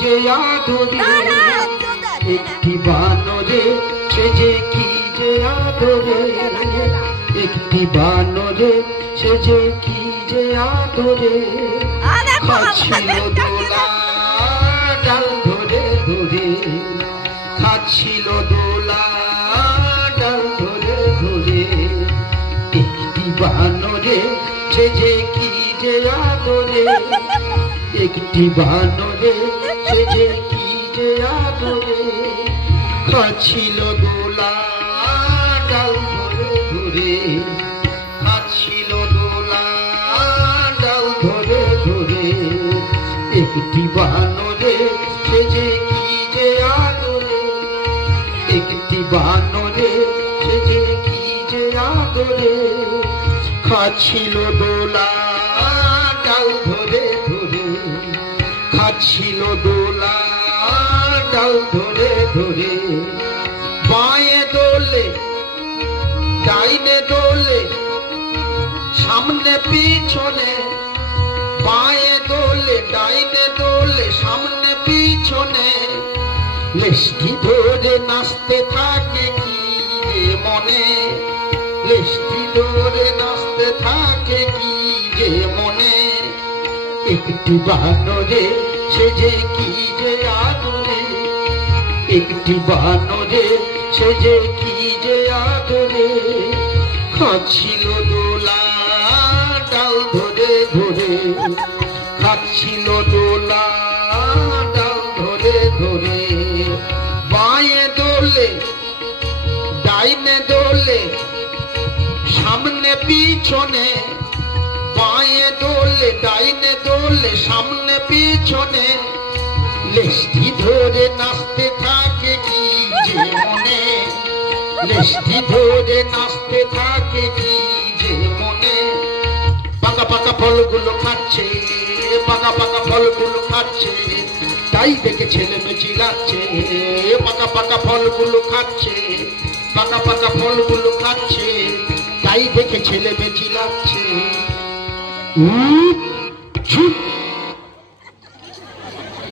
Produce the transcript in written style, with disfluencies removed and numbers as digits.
যে আদরে, একটি বানরে সে যে কি যে আদরে, একটি বানরে সে যে কি যে আদরে, খাচ্ছিল দোলা ডাল ধরে ধরে, খাচ্ছিল দোলা ডাল ধরে ধরে, একটি বানরে সে যে কি যে আদরে, একটি বানরে সে যে কি যে আদরে, খাচ্ছিল দোলা ডাল ধরে ধরে, খাচ্ছিল দোলা ডাল ধরে ধরে, একটি বানরে সে যে কি যে আদরে, একটি বানরে সে যে কি যে আদরে, খাচ্ছিল দোলা ডাল ধরে ধরে, খাচ্ছিল দোলা ডাল ধরে ধরে, বাঁয়ে দোলে ডাইনে দোলে সামনে পিছনে, বাঁয়ে দোলে ডাইনে দোলে সামনে পিছনে, লেজটি ধরে নাচতে থাকে কি যে মনে, লেজটি ধরে নাচতে থাকে কি যে মনে, একটি বানরে সে যে কি যে আদরে, একটি বানরে সে যে কি যে আদরে, খাচ্ছিল দোলা ডাল ধরে ধরে, খাচ্ছিল দোলা ডাল ধরে ধরে, বাঁয়ে দোলে ডাইনে দোলে সামনে পিছনে, বাঁয়ে দোলে ডাইনে দোলে সামনে পিছনে, লেজটি ধরে নাচতে থাকে কি যে মনে, লেজটি ধরে নাচতে থাকে কি যে মনে, পাকা পাকা ফলগুলো খাচ্ছে, পাকা পাকা ফলগুলো খাচ্ছে, তাই দেখে ছেলে মেয়ে চিল্লাচ্ছে, পাকা পাকা ফলগুলো খাচ্ছে, পাকা পাকা ফলগুলো খাচ্ছে, তাই দেখে ছেলে মেয়ে চিল্লাচ্ছে।